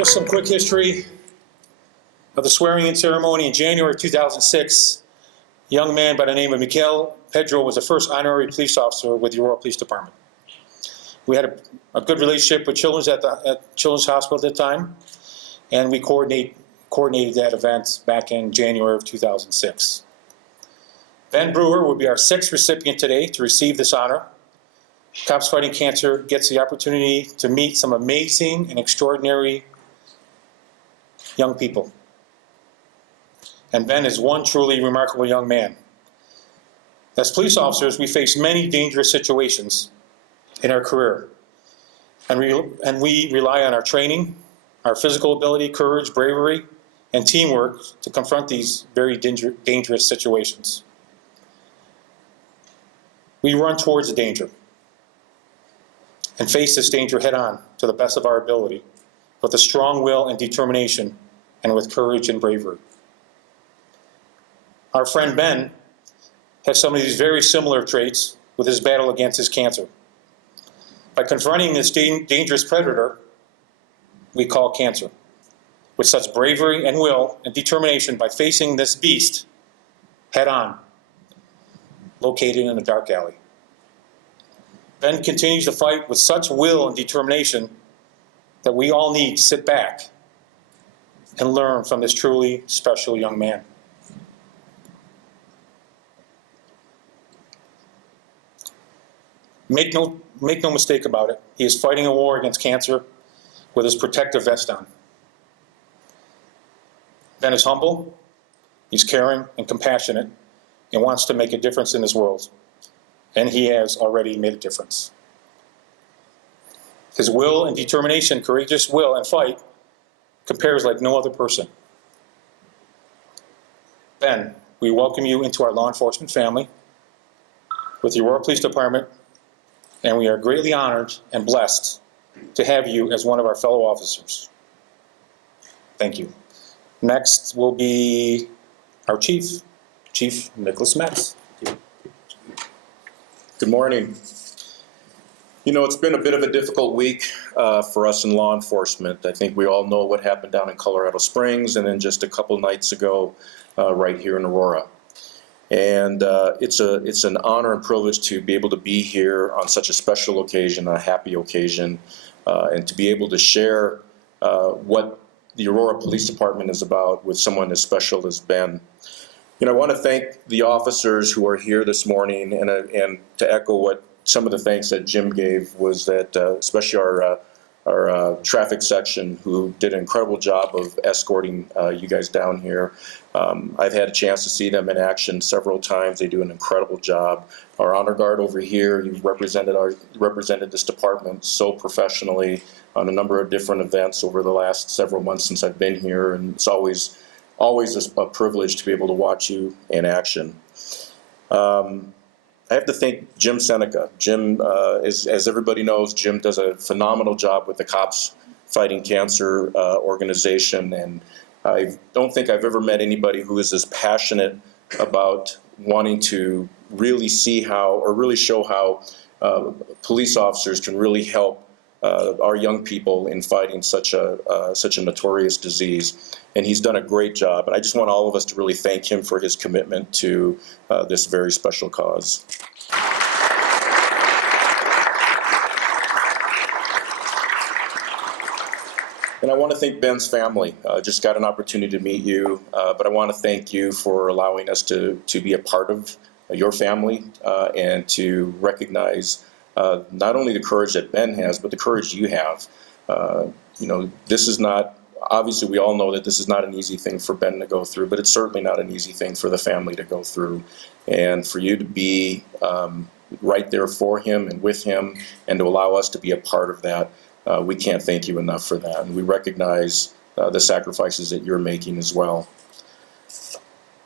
Just some quick history of the swearing-in ceremony. In January 2006, a young man by the name of Mikhail Pedro was the first honorary police officer with the Aurora Police Department. We had a good relationship with Children's at Children's Hospital at the time, and we coordinated that event back in January of 2006. Ben Brewer will be our 6th recipient today to receive this honor. Cops Fighting Cancer gets the opportunity to meet some amazing and extraordinary young people. And Ben is one truly remarkable young man. As police officers, we face many dangerous situations in our career. And we rely on our training, our physical ability, courage, bravery, and teamwork to confront these very dangerous situations. We run towards the danger and face this danger head on to the best of our ability, with a strong will and determination, and with courage and bravery. Our friend Ben has some of these very similar traits with his battle against his cancer. By confronting this dangerous predator we call cancer, with such bravery and will and determination, by facing this beast head on, located in a dark alley. Ben continues to fight with such will and determination that we all need to sit back and learn from this truly special young man. Make no mistake about it. He is fighting a war against cancer with his protective vest on. Ben is humble, he's caring and compassionate, and wants to make a difference in this world. And he has already made a difference. His will and determination, courageous will and fight, compares like no other person. Ben, we welcome you into our law enforcement family with the Aurora Police Department, and we are greatly honored and blessed to have you as one of our fellow officers. Thank you. Next will be our Chief Nicholas Metz. Good morning. You know, it's been a bit of a difficult week for us in law enforcement. I think we all know what happened down in Colorado Springs, and then just a couple nights ago right here in Aurora. And it's an honor and privilege to be able to be here on such a special occasion, a happy occasion, and to be able to share what the Aurora Police Department is about with someone as special as Ben. You know, I want to thank the officers who are here this morning, and to echo what some of the thanks that Jim gave, was that especially our traffic section, who did an incredible job of escorting you guys down here. I've had a chance to see them in action several times. They do an incredible job. Our honor guard over here, you've represented this department so professionally on a number of different events over the last several months since I've been here, and it's always a privilege to be able to watch you in action. I have to thank Jim Seneca. Jim, as everybody knows, Jim does a phenomenal job with the Cops Fighting Cancer organization, and I don't think I've ever met anybody who is as passionate about wanting to really see how, or really show how police officers can really help our young people in fighting such a notorious disease. And he's done a great job. And I just want all of us to really thank him for his commitment to this very special cause. And I want to thank Ben's family. Just got an opportunity to meet you, but I want to thank you for allowing us to be a part of your family and to recognize not only the courage that Ben has, but the courage you have. You know, this is not, obviously we all know that this is not an easy thing for Ben to go through, but it's certainly not an easy thing for the family to go through. And for you to be right there for him and with him, and to allow us to be a part of that, we can't thank you enough for that. And we recognize the sacrifices that you're making as well.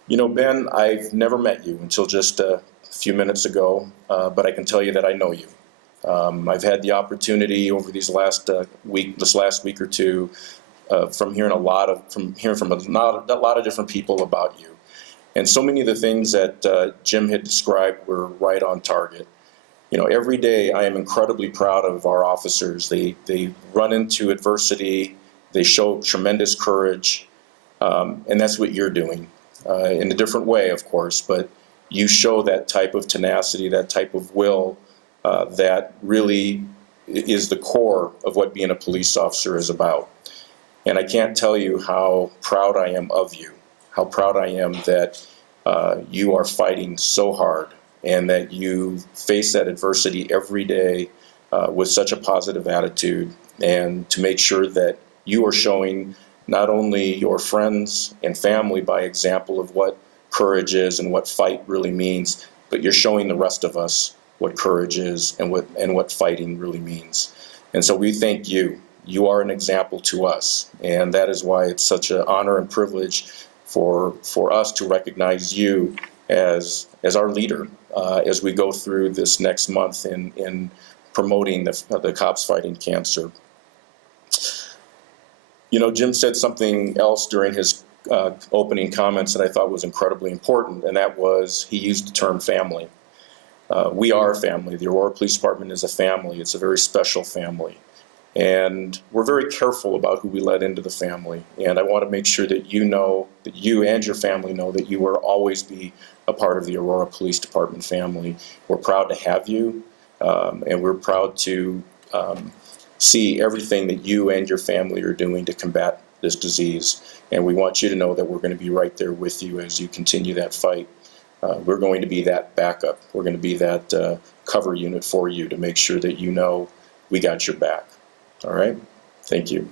You know, Ben, I've never met you until just a few minutes ago, but I can tell you that I know you. I've had the opportunity over this last week or two, from hearing from a lot of different people about you, and so many of the things that Jim had described were right on target. You know, every day I am incredibly proud of our officers. They run into adversity, They show tremendous courage, and that's what you're doing, in a different way, of course, but you show that type of tenacity, that type of will, that really is the core of what being a police officer is about. And I can't tell you how proud I am of you, how proud I am that you are fighting so hard and that you face that adversity every day with such a positive attitude, and to make sure that you are showing not only your friends and family by example of what courage is and what fight really means, but you're showing the rest of us what courage is and what fighting really means. And so we thank you. You are an example to us, and that is why it's such an honor and privilege for us to recognize you as our leader as we go through this next month in promoting the Cops Fighting Cancer. You know, Jim said something else during his opening comments that I thought was incredibly important, and that was he used the term family. We are a family. The Aurora Police Department is a family. It's a very special family. And we're very careful about who we let into the family. And I want to make sure that you know, that you and your family know that you will always be a part of the Aurora Police Department family. We're proud to have you, and we're proud to see everything that you and your family are doing to combat this disease. And we want you to know that we're going to be right there with you as you continue that fight. We're going to be that backup. We're going to be that cover unit for you to make sure that you know we got your back. All right? Thank you.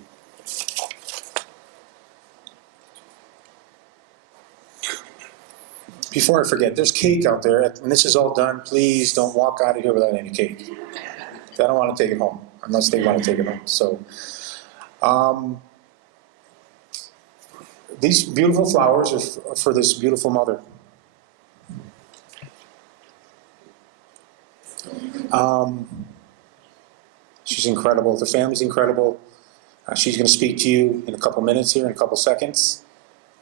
Before I forget, there's cake out there. When this is all done, please don't walk out of here without any cake. I don't want to take it home, unless they want to take it home. So, these beautiful flowers are for this beautiful mother. She's incredible. The family's incredible. She's going to speak to you in a couple minutes here, in a couple seconds.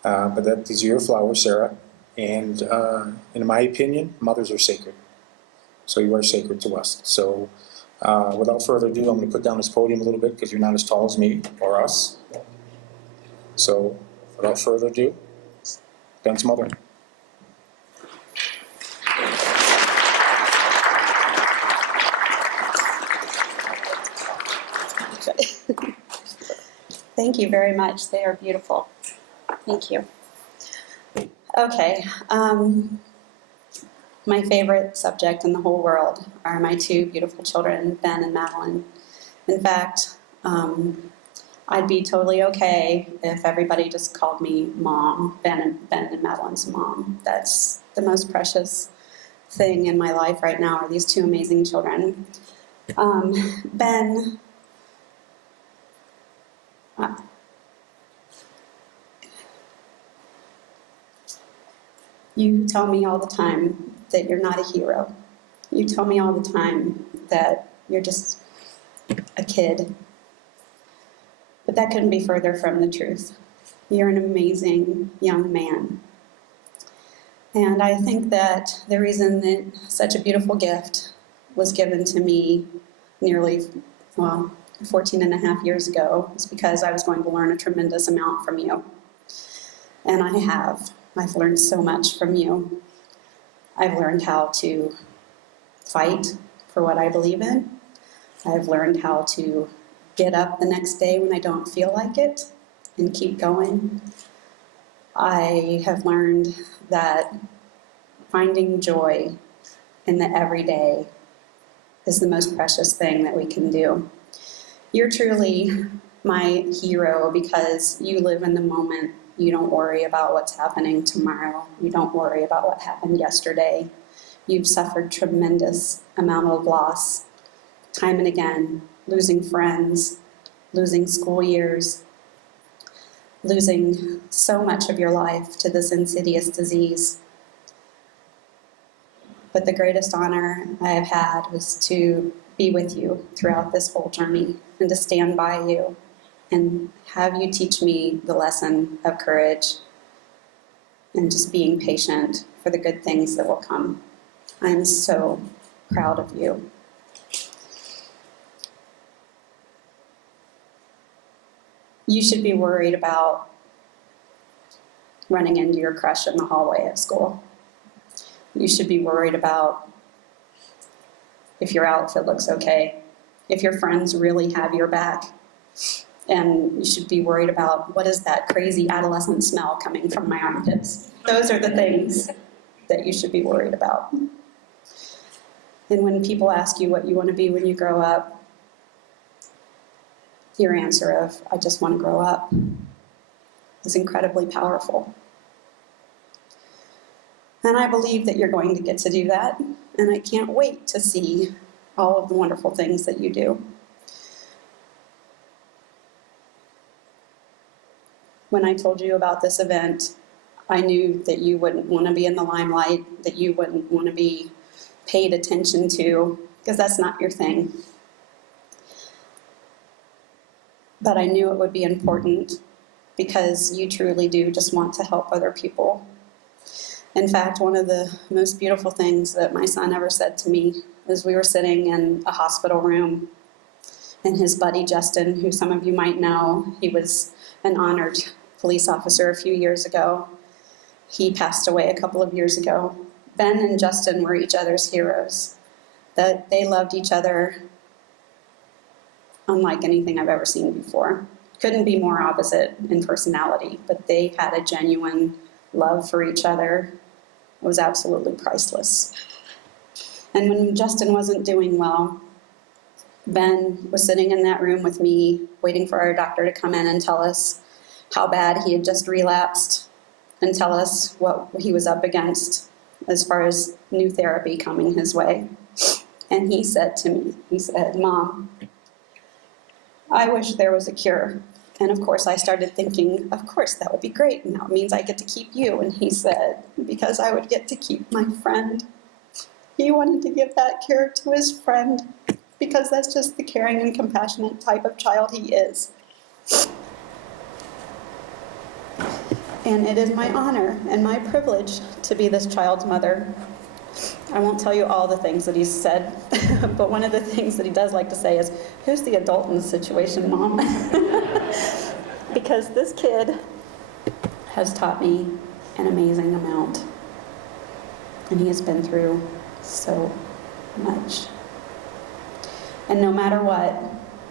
But these are your flowers, Sarah. And in my opinion, mothers are sacred. So you are sacred to us. So without further ado, I'm going to put down this podium a little bit because you're not as tall as me or us. So without further ado, Ben's mother. Thank you very much. They are beautiful. Thank you. Okay. My favorite subject in the whole world are my two beautiful children, Ben and Madeline. In fact, I'd be totally okay if everybody just called me Mom, Ben and Madeline's mom. That's the most precious thing in my life right now are these two amazing children. Ben, you tell me all the time that you're not a hero. You tell me all the time that you're just a kid. But that couldn't be further from the truth. You're an amazing young man. And I think that the reason that such a beautiful gift was given to me nearly, 14 and a half years ago is because I was going to learn a tremendous amount from you. And I have. I've learned so much from you. I've learned how to fight for what I believe in. I've learned how to get up the next day when I don't feel like it and keep going. I have learned that finding joy in the everyday is the most precious thing that we can do. You're truly my hero because you live in the moment. You don't worry about what's happening tomorrow. You don't worry about what happened yesterday. You've suffered tremendous amount of loss, time and again, losing friends, losing school years, losing so much of your life to this insidious disease. But the greatest honor I have had was to be with you throughout this whole journey and to stand by you and have you teach me the lesson of courage and just being patient for the good things that will come. I'm so proud of you. You should be worried about running into your crush in the hallway at school. You should be worried about if your outfit looks okay, if your friends really have your back. And you should be worried about, what is that crazy adolescent smell coming from my armpits? Those are the things that you should be worried about. And when people ask you what you want to be when you grow up, your answer of, I just want to grow up, is incredibly powerful. And I believe that you're going to get to do that, and I can't wait to see all of the wonderful things that you do. When I told you about this event, I knew that you wouldn't want to be in the limelight, that you wouldn't want to be paid attention to, because that's not your thing. But I knew it would be important because you truly do just want to help other people. In fact, one of the most beautiful things that my son ever said to me is we were sitting in a hospital room, and his buddy Justin, who some of you might know, he was an honored police officer a few years ago. He passed away a couple of years ago. Ben and Justin were each other's heroes, that they loved each other unlike anything I've ever seen before. Couldn't be more opposite in personality, but they had a genuine love for each other. It was absolutely priceless. And when Justin wasn't doing well, Ben was sitting in that room with me, waiting for our doctor to come in and tell us how bad he had just relapsed and tell us what he was up against as far as new therapy coming his way. And he said to me, he said, Mom, I wish there was a cure. And of course I started thinking, of course that would be great, and that means I get to keep you. And he said, because I would get to keep my friend. He wanted to give that cure to his friend because that's just the caring and compassionate type of child he is. And it is my honor and my privilege to be this child's mother. I won't tell you all the things that he's said, but one of the things that he does like to say is, who's the adult in the situation, Mom? Because this kid has taught me an amazing amount. And he has been through so much. And no matter what,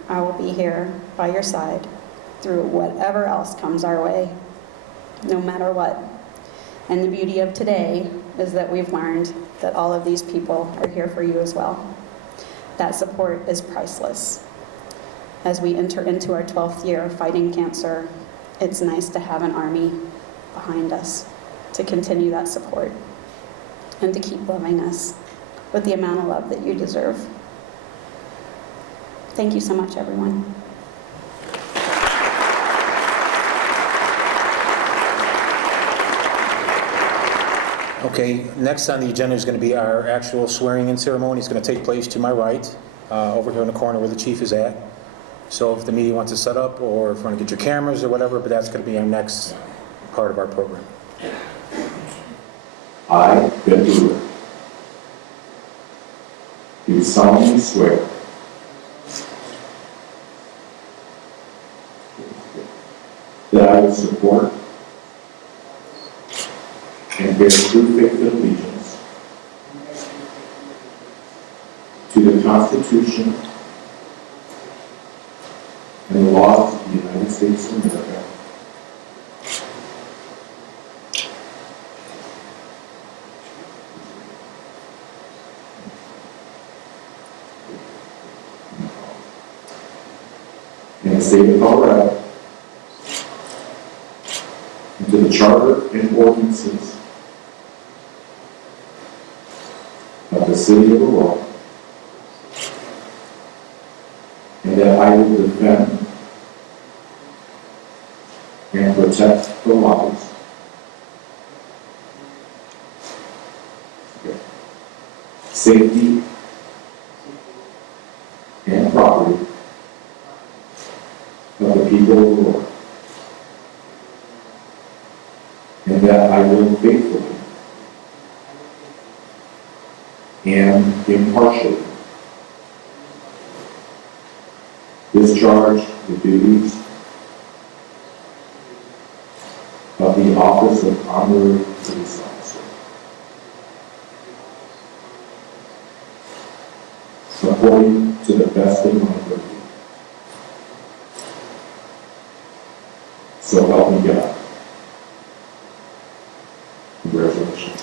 I will be here by your side through whatever else comes our way. No matter what. And the beauty of today is that we've learned that all of these people are here for you as well. That support is priceless. As we enter into our 12th year of fighting cancer, it's nice to have an army behind us to continue that support and to keep loving us with the amount of love that you deserve. Thank you so much, everyone. Okay, next on the agenda is going to be our actual swearing-in ceremony. It's going to take place to my right, over here in the corner where the chief is at. So if the media wants to set up, or if you want to get your cameras or whatever, but that's going to be our next part of our program. I, Ben Brewer, do solemnly swear that I will support and bear true faith and allegiance to the Constitution and the laws of the United States of America, and the state of Colorado, and to the charter and ordinances of the city of Aurora, and that I will defend and protect the lives, safety, and property of the people of Aurora, and that I will faithfully and impartially discharge the duties office of Honorary Police Officer according to the best of my ability. So help me God. Congratulations.